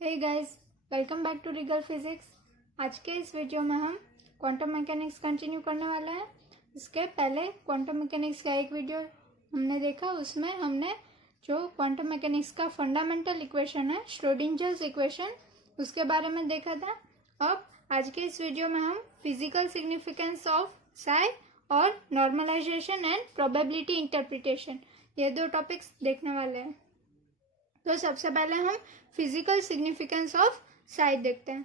Hey guys, welcome back to regal physics. आज के इस वीडियो में हम क्वांटम मैकेनिक्स कंटिन्यू करने वाले हैं। इसके पहले क्वांटम मैकेनिक्स का एक वीडियो हमने देखा, उसमें हमने जो क्वांटम मैकेनिक्स का फंडामेंटल इक्वेशन है, श्रोडिंजर्स इक्वेशन, उसके बारे में देखा था। अब आज के इस वीडियो में हम फिजिकल सिग्निफिकेंस ऑफ साई और नॉर्मलाइजेशन एंड प्रोबेबिलिटी इंटरप्रिटेशन, ये दो टॉपिक्स देखने वाले हैं। तो सबसे पहले हम फिजिकल सिग्निफिकेंस ऑफ साई देखते हैं।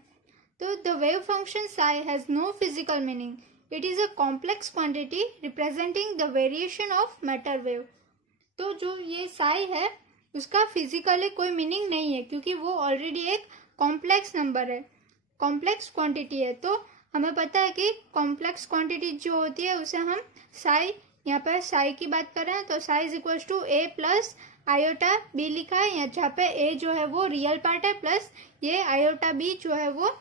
तो the wave function psi has no physical meaning, it is a complex quantity representing the variation of matter wave. तो जो ये साई है उसका फिजिकली कोई मीनिंग नहीं है, क्योंकि वो ऑलरेडी एक कॉम्प्लेक्स नंबर है, कॉम्प्लेक्स क्वांटिटी है। तो हमें पता है कि कॉम्प्लेक्स क्वांटिटी जो होती है उसे हम साई, यहाँ पर साई की बात कर रहे हैं तो psi is equal to A plus iota B लिखा है, या जहाँ पे ए जो है वो रियल पार्ट है प्लस ये आयोटा बी जो है वो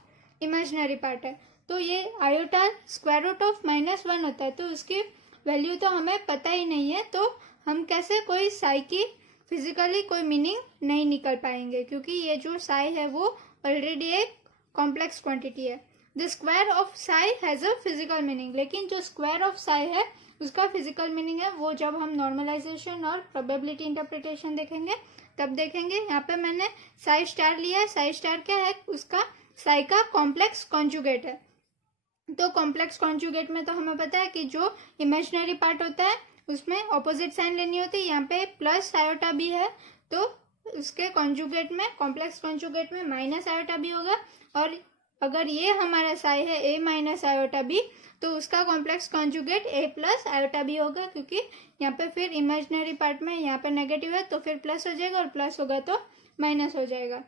इमेजिनरी पार्ट है। तो ये आयोटा स्क्वायर रूट ऑफ -1 होता है, तो उसकी वैल्यू तो हमें पता ही नहीं है, तो हम कैसे कोई साई की फिजिकली कोई मीनिंग नहीं निकल पाएंगे, क्योंकि ये जो साई है वो ऑलरेडी एक कॉम्प्लेक्स क्वांटिटी है। The square of Sai has a physical meaning, लेकिन जो स्क्वायर ऑफ साई है उसका फिजिकल मीनिंग है वो जब हम नॉर्मलाइजेशन और प्रोबेबिलिटी इंटरप्रिटेशन देखेंगे तब देखेंगे। यहाँ पे मैंने साई स्टार लिया है। साई स्टार क्या है? उसका साई का कॉम्प्लेक्स कॉन्जुगेट है। तो कॉम्प्लेक्स कॉन्जुगेट में तो हमें पता है कि जो इमेजिनरी पार्ट होता है उसमें ऑपोजिट साइन लेनी होती है। यहाँ पे प्लस आयोटा बी है, तो उसके कॉन्जुगेट में, कॉम्प्लेक्स कॉन्जुगेट में माइनस आयोटा बी होगा। और अगर ये हमारा साई है ए माइनस आयोटा बी, तो उसका कॉम्प्लेक्स कॉन्जुगेट ए प्लस आयोटा बी होगा, क्योंकि यहाँ पे फिर इमेजिनरी पार्ट में यहाँ पे नेगेटिव है तो फिर प्लस हो जाएगा, और प्लस होगा तो माइनस हो जाएगा।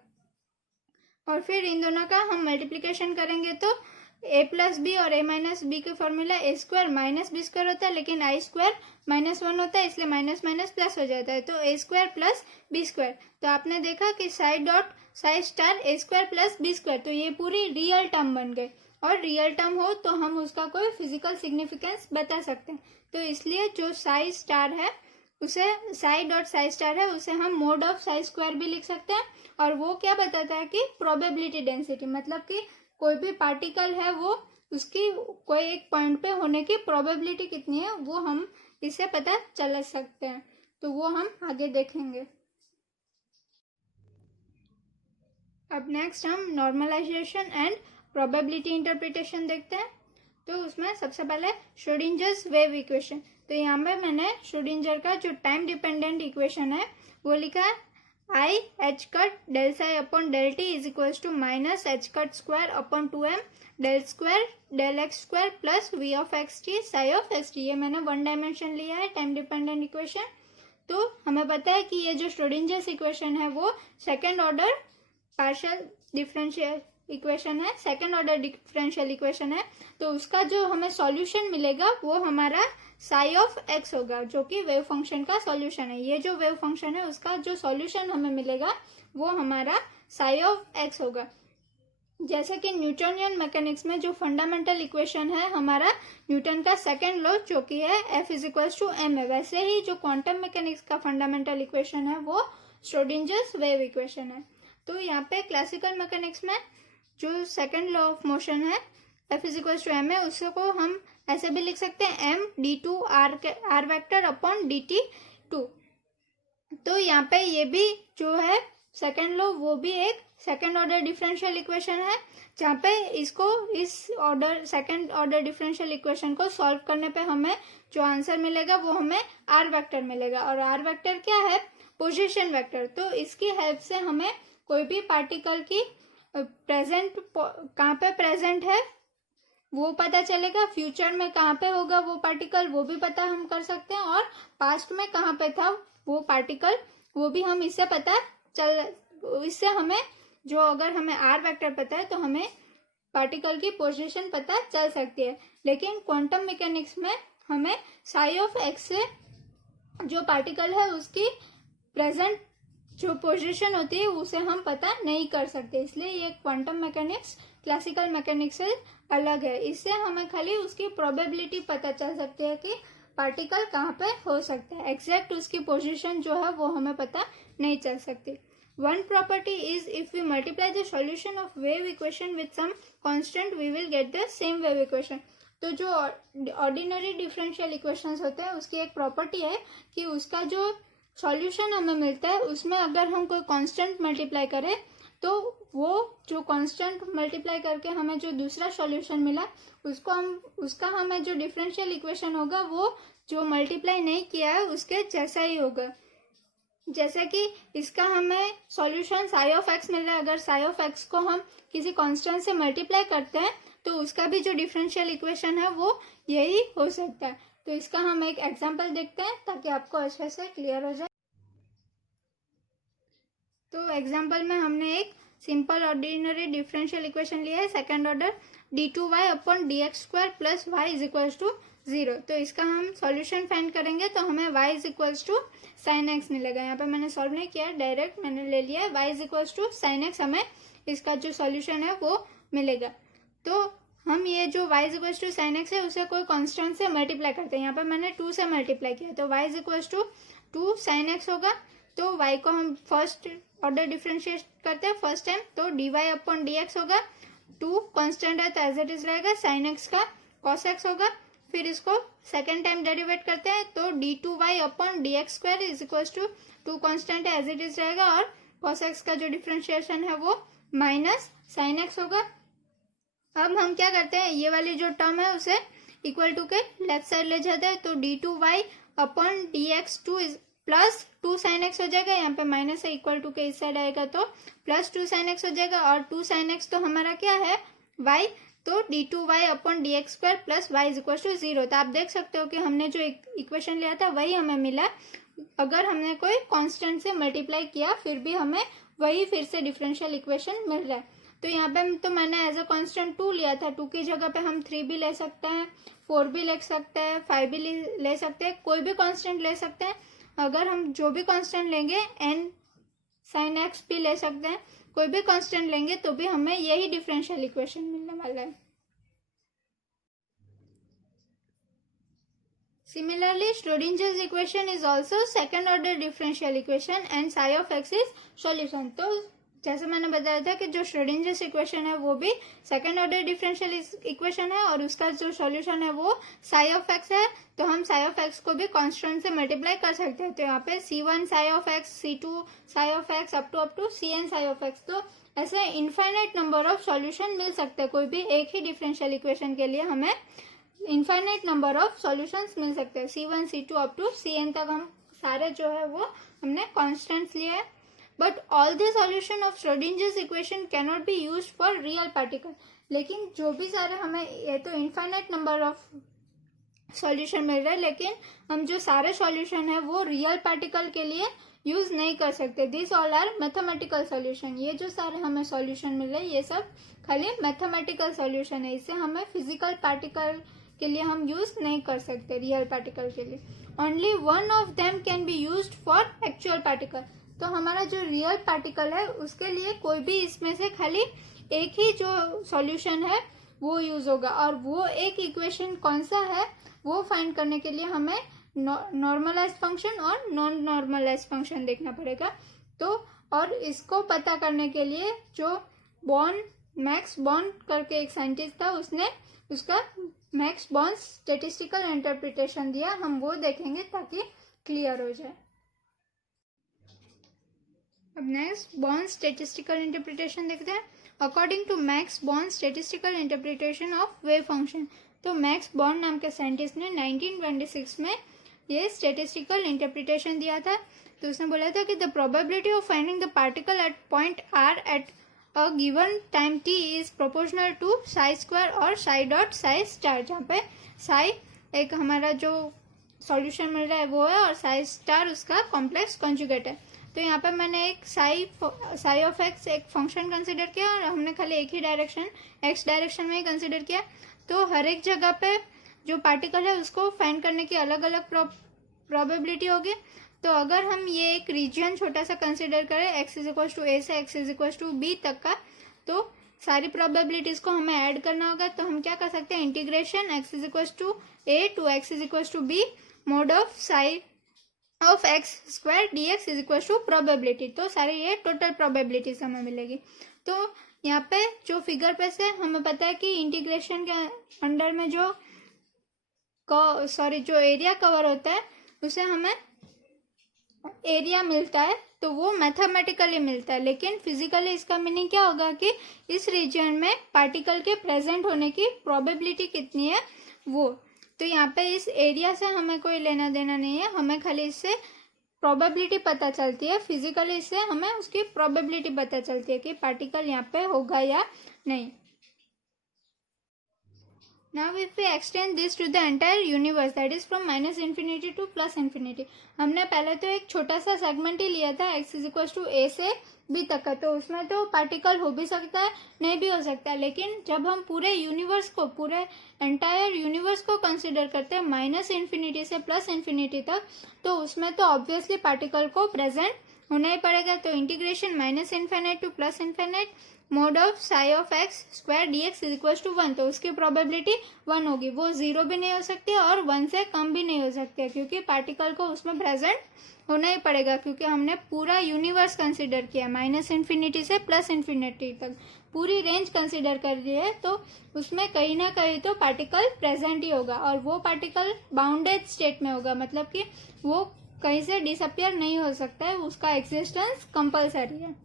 और फिर इन दोनों का हम मल्टीप्लीकेशन करेंगे तो ए प्लस बी और ए माइनस बी के फॉर्मूला ए स्क्वायर माइनस बी स्क्वायर होता है, लेकिन आई स्क्वायर -1 होता है, इसलिए माइनस माइनस प्लस हो जाता है, तो ए स्क्वायर प्लस बी स्क्वायर। तो आपने देखा कि साई डॉट साई स्टार ए स्क्वायर प्लस बी स्क्वायर, तो ये पूरी रियल टर्म बन गई, और रियल टर्म हो तो हम उसका कोई फिजिकल सिग्निफिकेंस बता सकते हैं। तो इसलिए जो साई स्टार है उसे, साई डॉट साई स्टार है, उसे हम मोड ऑफ साई स्क्वायर भी लिख सकते हैं। और वो क्या बताता है कि प्रोबेबिलिटी डेंसिटी, मतलब कि कोई भी पार्टिकल है वो उसकी कोई एक पॉइंट पे होने की प्रोबेबिलिटी कितनी है वो हम इससे पता चल सकते हैं। तो वो हम आगे देखेंगे। अब नेक्स्ट हम नॉर्मलाइजेशन एंड प्रोबेबिलिटी इंटरप्रिटेशन देखते हैं। तो उसमें सबसे पहले श्रोडिंजर्स वेव इक्वेशन। तो यहाँ पे मैंने श्रोडिंजर का जो टाइम डिपेंडेंट इक्वेशन है वो लिखा है, i h cut del psi upon del t is equals to minus h cut square upon 2m del square del x square plus V of x t psi of x t. ये मैंने one dimension लिया है time dependent equation. तो हमें पता है कि ये जो श्रोडिंजर्स इक्वेशन है वो second order partial differential equation है, सेकेंड ऑर्डर डिफरेंशियल इक्वेशन है। तो उसका जो हमें सॉल्यूशन मिलेगा वो हमारा साई ऑफ एक्स होगा, जो कि वेव फंक्शन का सॉल्यूशन है। ये जो वेव फंक्शन है उसका जो सॉल्यूशन हमें मिलेगा वो हमारा साई ऑफ एक्स होगा। जैसे कि न्यूटनियन मैकेनिक्स में जो फंडामेंटल इक्वेशन है हमारा न्यूटन का सेकेंड लॉ जो कि है F is equals to m है, वैसे ही जो क्वांटम मैकेनिक्स का फंडामेंटल इक्वेशन है वो श्रोडिंजर्स वेव इक्वेशन है। तो यहाँ पे क्लासिकल मैकेनिक्स में जो सेकेंड लॉ ऑफ मोशन है F is equals to m है, उसको हम ऐसे भी लिख सकते हैं m d2 r vector upon dt2। तो यहाँ पे ये भी जो है सेकेंड लॉ वो भी एक सेकेंड ऑर्डर डिफरेंशियल इक्वेशन है, जहाँ पे इसको इस order second order differential equation को सॉल्व करने पे हमें जो आंसर मिलेगा वो हमें आर वेक्टर मिलेगा। और आर वेक्टर क्या है? Position vector. तो इसकी हेल्प से हमें कोई भी पार्टिकल की प्रेजेंट कहाँ पे प्रेजेंट है वो पता चलेगा, फ्यूचर में कहाँ पे होगा वो पार्टिकल वो भी पता हम कर सकते हैं, और पास्ट में कहाँ पे था वो पार्टिकल वो भी हम इससे पता चल, इससे हमें जो अगर हमें आर वेक्टर पता है तो हमें पार्टिकल की पोजीशन पता चल सकती है। लेकिन क्वांटम मैकेनिक्स में हमें साई ऑफ एक्स से जो पार्टिकल है उसकी प्रेजेंट जो पोजीशन होती है उसे हम पता नहीं कर सकते, इसलिए ये क्वांटम मैकेनिक्स क्लासिकल मैकेनिक्स से अलग है। इससे हमें खाली उसकी प्रोबेबिलिटी पता चल सकती है कि पार्टिकल कहाँ पे हो सकता है, एग्जैक्ट उसकी पोजीशन जो है वो हमें पता नहीं चल सकती। One property is if we multiply the solution of wave equation with some constant we will get the same wave equation. तो जो ऑर्डिनरी डिफरेंशियल इक्वेशंस होते हैं उसकी एक प्रॉपर्टी है कि उसका जो सॉल्यूशन हमें मिलता है उसमें अगर हम कोई कांस्टेंट मल्टीप्लाई करें तो वो जो कांस्टेंट मल्टीप्लाई करके हमें जो दूसरा सॉल्यूशन मिला उसका हमें जो डिफरेंशियल इक्वेशन होगा वो जो मल्टीप्लाई नहीं किया है उसके जैसा ही होगा। जैसे कि इसका हमें सॉल्यूशन साई ऑफ एक्स मिल रहा है, अगर साई ऑफ एक्स को हम किसी कांस्टेंट से मल्टीप्लाई करते हैं तो उसका भी जो डिफरेंशियल इक्वेशन है वो यही हो सकता है। तो इसका हम एक एग्जांपल देखते हैं ताकि आपको अच्छे से क्लियर हो जाए। तो एग्जांपल में हमने एक सिंपल ऑर्डिनरी डिफरेंशियल इक्वेशन लिया है second order d2y upon dx square plus y is equals to 0। तो इसका हम सॉल्यूशन फाइंड करेंगे तो हमें y is equals to sine x मिलेगा। यहाँ पे मैंने सॉल्व नहीं किया, डायरेक्ट मैंने ले लिया y is equals to sine x, हमें इसका जो सॉल्यूशन है वो मिलेगा। तो हम ये जो y is equals to sine x है उसे कोई कांस्टेंट से मल्टीप्लाई करते हैं। यहाँ पे मैंने 2 से मल्टीप्लाई किया तो y is equals to 2 sine x होगा। तो y को हम फर्स्ट ऑर्डर डिफरेंशिएट करते हैं फर्स्ट टाइम, तो dy अपॉन dx होगा। 2 कांस्टेंट है तो एज इट इज रहेगा, साइन एक्स का cos x होगा। फिर इसको सेकेंड टाइम डेरिवेट करते हैं तो d2y upon dx square is equal to 2 constant है एज इट इज रहेगा और cos x का जो डिफरेंशिएशन है वो माइनस साइन एक्स होगा। अब हम क्या करते हैं, ये वाली जो टर्म है उसे इक्वल टू के लेफ्ट साइड ले जाते हैं तो d2y upon dx 2 is plus 2 sine x हो जाएगा। यहाँ पे माइनस है, इक्वल टू के इस साइड आएगा तो प्लस 2 साइन एक्स हो जाएगा और 2 साइन एक्स तो हमारा क्या है y, तो d2y upon dx square plus y is equal to 0। तो आप देख सकते हो कि हमने जो इक्वेशन लिया था वही हमें मिला। अगर हमने कोई कांस्टेंट से मल्टीप्लाई किया फिर भी हमें वही फिर से डिफरेंशियल इक्वेशन मिल रहा है। तो यहाँ पे तो मैंने एज अ कांस्टेंट 2 लिया था, 2 की जगह पे हम 3 भी ले सकते हैं, 4 भी ले सकते हैं, 5 भी ले सकते हैं, कोई भी कांस्टेंट ले सकते हैं। अगर हम जो भी कांस्टेंट लेंगे n साइन एक्स भी ले सकते हैं, कोई भी कांस्टेंट लेंगे तो भी हमें यही डिफरेंशियल इक्वेशन मिलने वाला है। Similarly, Schrodinger's equation is also second order differential equation and psi of x is solution। तो जैसे मैंने बताया था कि जो श्रोडिंजर्स इक्वेशन है वो भी सेकंड ऑर्डर डिफरेंशियल इक्वेशन है और उसका जो सॉल्यूशन है वो साई ऑफ एक्स है। तो हम साई ऑफ एक्स को भी कांस्टेंट से मल्टीप्लाई कर सकते हैं। तो यहाँ पे c1 psi of x, c2 psi of x up to cn psi of x. तो ऐसे इनफाइनाइट नंबर ऑफ सॉल्यूशन मिल सकते हैं। कोई भी एक ही डिफरेंशियल इक्वेशन के लिए हमें इनफाइनाइट नंबर ऑफ सॉल्यूशंस मिल सकते हैं। c1 c2 up to cn तक हम सारे जो है वो हमने कांस्टेंट्स लिए है। But all the solution of Schrodinger's equation can not be used for real particle. लेकिन जो भी सारे हमें ये तो इनफाइनाइट नंबर ऑफ सॉल्यूशन मिल रहा है, लेकिन हम जो सारे सॉल्यूशन है वो रियल पार्टिकल के लिए यूज नहीं कर सकते। This all are mathematical solution. ये जो सारे हमें सॉल्यूशन मिल रहे हैं ये सब खाली मैथमेटिकल सॉल्यूशन है, इसे हमें फिजिकल पार्टिकल के लिए हम यूज नहीं कर सकते, रियल पार्टिकल के लिए। Only one of them can be used for actual particle. तो हमारा जो रियल पार्टिकल है उसके लिए कोई भी इसमें से खाली एक ही जो सॉल्यूशन है वो यूज होगा और वो एक इक्वेशन कौन सा है वो फाइंड करने के लिए हमें नॉर्मलाइज फंक्शन और नॉन नॉर्मलाइज फंक्शन देखना पड़ेगा। तो और इसको पता करने के लिए जो मैक्स बॉर्न करके एक साइंटिस्ट था उसने उसका मैक्स बॉर्न स्टैटिस्टिकल इंटरप्रिटेशन दिया, हम वो देखेंगे ताकि क्लियर हो जाए। अब नेक्स्ट बॉर्न स्टैटिस्टिकल इंटरप्रिटेशन देखते हैं। According to Max Born statistical interpretation of wave function. तो मैक्स बॉर्न नाम के साइंटिस्ट ने 1926 में ये स्टैटिस्टिकल इंटरप्रिटेशन दिया था। तो उसने बोला था कि the probability of finding the particle at point r at a given time t is proportional to psi square और साई डॉट साई स्टार, जहाँ पे साई एक हमारा जो सॉल्यूशन मिल रहा है वो है और साई स्टार उसका कॉम्प्लेक्स कॉन्जुगेट है। तो यहाँ पे मैंने एक साई ऑफ एक्स एक फंक्शन कंसिडर किया और हमने खाली एक ही डायरेक्शन एक्स डायरेक्शन में ही कंसिडर किया। तो हर एक जगह पे जो पार्टिकल है उसको फाइंड करने की अलग अलग प्रोबेबिलिटी होगी। तो अगर हम ये एक रीजन छोटा सा कंसिडर करें x is equal to a से x is equal to b तक का, तो सारी प्रोबेबिलिटीज को हमें ऐड करना होगा। तो हम क्या कर सकते हैं, integration x is equal to a to x is equal to b mod of psi of x square d x is equal to probability. तो सारी ये टोटल प्रोबेबिलिटीज हमें मिलेगी। तो यहाँ पे जो फिगर पे से हमें पता है कि इंटीग्रेशन के अंडर में जो जो एरिया कवर होता है उसे हमें एरिया मिलता है, तो वो मैथमेटिकली मिलता है, लेकिन फिजिकली इसका मीनिंग क्या होगा कि इस रीजन में पार्टिकल के प्रेजेंट होने की प्रोबेबिलिटी कितनी है वो। तो यहाँ पे इस एरिया से हमें कोई लेना देना नहीं है, हमें खाली इससे प्रोबेबिलिटी पता चलती है। फिजिकली इससे हमें उसकी प्रोबेबिलिटी पता चलती है कि पार्टिकल यहाँ पे होगा या नहीं। Now if we extend this to the entire universe, that is from minus infinity to plus infinity, हमने पहले तो एक छोटा सा सेगमेंट ही लिया था x is equal to a से b तक का, तो उसमें तो पार्टिकल हो भी सकता है नहीं भी हो सकता है, लेकिन जब हम पूरे यूनिवर्स को, पूरे एंटायर यूनिवर्स को कंसिडर करते हैं माइनस इन्फिनिटी से प्लस इन्फिनिटी तक, तो उसमें तो ऑब्वियसली पार्टिकल को प्रेजेंट होना ही पड़ेगा। तो integration minus infinite to plus infinite mod of psi of x square d x is equal to 1, तो उसकी प्रोबेबिलिटी 1 होगी। वो 0 भी नहीं हो सकती और 1 से कम भी नहीं हो सकती है, क्योंकि पार्टिकल को उसमें प्रेजेंट होना ही पड़ेगा, क्योंकि हमने पूरा यूनिवर्स कंसिडर किया माइनस इन्फिनिटी से प्लस इन्फिनिटी तक, पूरी रेंज कंसिडर कर रही है, तो उसमें कहीं ना कहीं तो पार्टिकल प्रेजेंट ही होगा, और वो पार्टिकल बाउंडेड स्टेट में होगा, मतलब कि वो कहीं से डिसअपियर नहीं हो सकता है, उसका एग्जिस्टेंस कंपल्सरी है।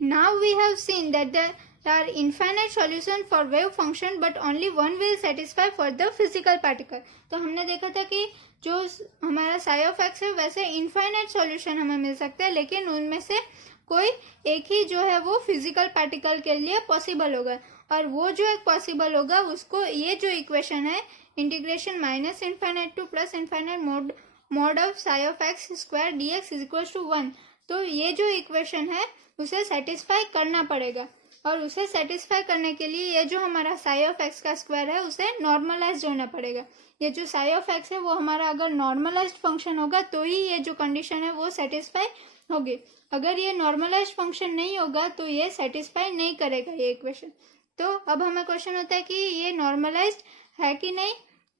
Now we have seen that there are infinite solution for wave function, but only one will satisfy for the physical particle. तो हमने देखा था कि जो हमारा साई ऑफ एक्स है वैसे इनफाइनाइट सॉल्यूशन हमें मिल सकता है, लेकिन उनमें से कोई एक ही जो है वो फिजिकल पार्टिकल के लिए पॉसिबल होगा, और वो जो एक पॉसिबल होगा उसको ये जो इक्वेशन है integration minus infinite to plus infinite mod of psi of x square d x is equal to 1, तो ये जो इक्वेशन है उसे सेटिस्फाई करना पड़ेगा, और उसे सेटिस्फाई करने के लिए ये जो हमारा साई ऑफ एक्स का स्क्वायर है उसे नॉर्मलाइज होना पड़ेगा। ये जो साई ऑफ एक्स है वो हमारा अगर नॉर्मलाइज्ड फंक्शन होगा तो ही ये जो कंडीशन है वो सेटिस्फाई होगी। अगर ये नॉर्मलाइज्ड फंक्शन नहीं होगा तो ये सेटिस्फाई नहीं करेगा ये इक्वेशन। तो अब हमें क्वेश्चन होता है कि ये नॉर्मलाइज्ड है कि नहीं,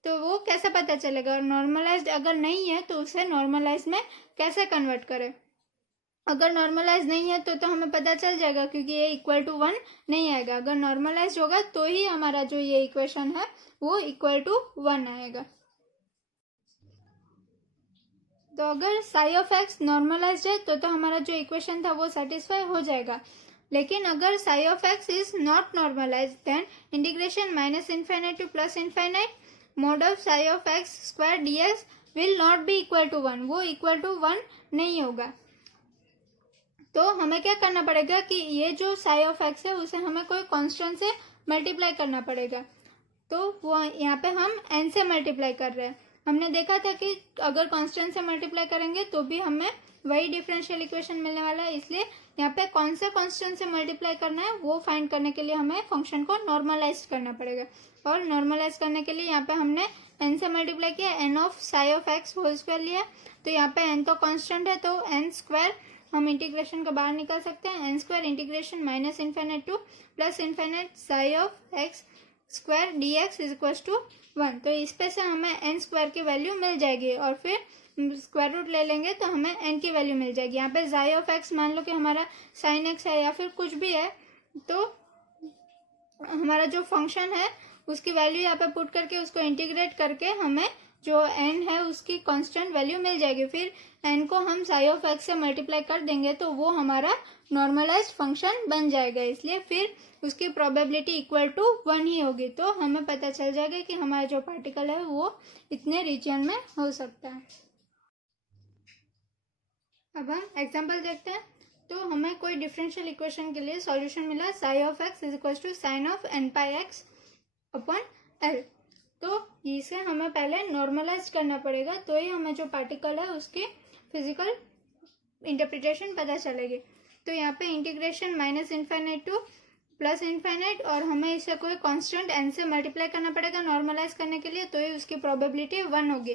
तो वो कैसे पता चलेगा, और नॉर्मलाइज्ड अगर नहीं है तो उसे नॉर्मलाइज में कैसे कन्वर्ट करें। अगर नॉर्मलाइज नहीं है तो हमें पता चल जाएगा, क्योंकि ये इक्वल टू 1 नहीं आएगा। अगर नॉर्मलाइज होगा तो ही हमारा जो ये इक्वेशन है वो इक्वल टू 1 आएगा। तो अगर साई ऑफ एक्स नॉर्मलाइज है तो हमारा जो इक्वेशन था वो सेटिस्फाई हो जाएगा, लेकिन अगर psi of x is not normalize then integration minus infinite to plus infinite mod of psi of x square d x will not be equal to 1, वो इक्वल टू 1 नहीं होगा। तो हमें क्या करना पड़ेगा कि ये जो साई ऑफ एक्स है उसे हमें कोई कांस्टेंट से मल्टीप्लाई करना पड़ेगा। तो वो यहाँ पे हम n से मल्टीप्लाई कर रहे हैं। हमने देखा था कि अगर कांस्टेंट से मल्टीप्लाई करेंगे तो भी हमें वही डिफरेंशियल इक्वेशन मिलने वाला है, इसलिए यहाँ पे कौन से कांस्टेंट से मल्टीप्लाई करना है वो फाइंड करने के लिए हमें फंक्शन को नॉर्मलाइज करना पड़ेगा। और नॉर्मलाइज करने के लिए यहाँ पे हमने n से मल्टीप्लाई किया, n of psi of x whole square लिया, तो यहाँ पे n तो कांस्टेंट है तो n स्क्वायर हम इंटीग्रेशन का बाहर निकाल सकते हैं। N square integration minus infinite to plus infinite psi of x square d x is equal to 1, तो इस पे से हमें एन स्क्वायर की वैल्यू मिल जाएगी, और फिर स्क्वायर रूट ले लेंगे तो हमें एन की वैल्यू मिल जाएगी। यहाँ पे साई ऑफ एक्स मान लो कि हमारा साइन एक्स है या फिर कुछ भी है, तो हमारा जो फंक्शन है उसकी वैल्यू यहाँ पे पुट करके उसको इंटीग्रेट करके हमें जो n है उसकी कांस्टेंट वैल्यू मिल जाएगी। फिर n को हम साई ऑफ एक्स से मल्टीप्लाई कर देंगे तो वो हमारा नॉर्मलाइज्ड फंक्शन बन जाएगा, इसलिए फिर उसकी प्रोबेबिलिटी इक्वल टू 1 ही होगी। तो हमें पता चल जाएगा कि हमारा जो पार्टिकल है वो इतने रीजन में हो सकता है। अब हम एग्जाम्पल देखते हैं। तो हमें कोई डिफरेंशियल इक्वेशन के लिए सॉल्यूशन मिला, psi of x is equal to sine of n pi x upon l। तो इसे हमें पहले नॉर्मलाइज करना पड़ेगा, तो ही हमें जो पार्टिकल है उसकी फिजिकल इंटरप्रिटेशन पता चलेगी। तो यहाँ पे integration minus infinite to plus infinite, और हमें इसे कोई कांस्टेंट n से मल्टीप्लाई करना पड़ेगा नॉर्मलाइज करने के लिए, तो ही उसकी प्रोबेबिलिटी 1 होगी।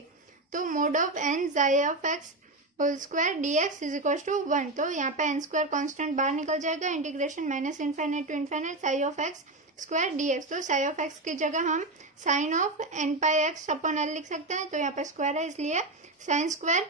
तो mod of n psi of x whole square d x is equal to 1, तो यहाँ पे n स्क्वायर कॉन्स्टेंट बाहर निकल जाएगा। Integration minus infinite to infinite psi of x square d x, तो साई ऑफ एक्स की जगह हम sine of n pi x upon l लिख सकते हैं, तो यहाँ पे स्क्वायर है इसलिए sine square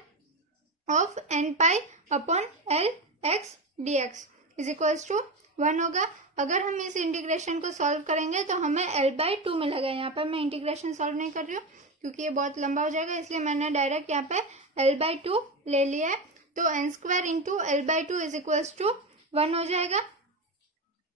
of n pi upon l x dx is equals to 1 होगा। अगर हम इस इंटीग्रेशन को सॉल्व करेंगे तो हमें l/2 मिलेगा। यहाँ पर मैं इंटीग्रेशन सॉल्व नहीं कर रही हूँ क्योंकि ये बहुत लंबा हो जाएगा, इसलिए मैंने डायरेक्ट यहाँ पे l/2 ले लिया है। तो n square into l/2 is equals to 1 हो जाएगा।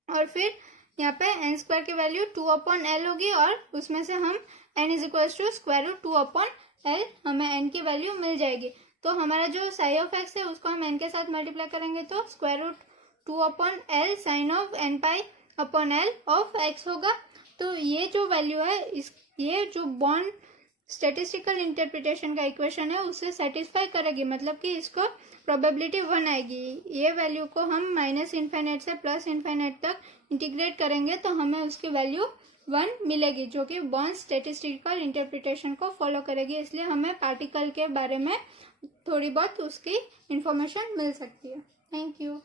और फिर यहाँ पे n स्क्वायर की वैल्यू 2 अपॉन l होगी और उसमें से हम n is equals to square root 2 upon l, हमें n की वैल्यू मिल जाएगी। तो हमारा जो साइन ऑफ x है उसको हम n के साथ मल्टीप्लाई करेंगे तो square root 2 upon l sine of n pi upon l of x होगा। तो ये जो वैल्यू है ये जो बॉर्न स्टेटिस्टिकल इंटरप्रिटेशन का इक्वेशन है उससे सेटिस्फाई करेगी, मतलब कि इसको प्रोबेबिलिटी 1 आएगी। ये वैल्यू को हम माइनस इन्फाइनाइट से प्लस इन्फाइनाइट तक इंटीग्रेट करेंगे तो हमें उसकी वैल्यू 1 मिलेगी, जो कि बॉर्न स्टेटिस्टिकल इंटरप्रिटेशन को फॉलो करेगी। इसलिए हमें पार्टिकल के बारे में थोड़ी बहुत उसकी इंफॉर्मेशन मिल सकती है। Thank you.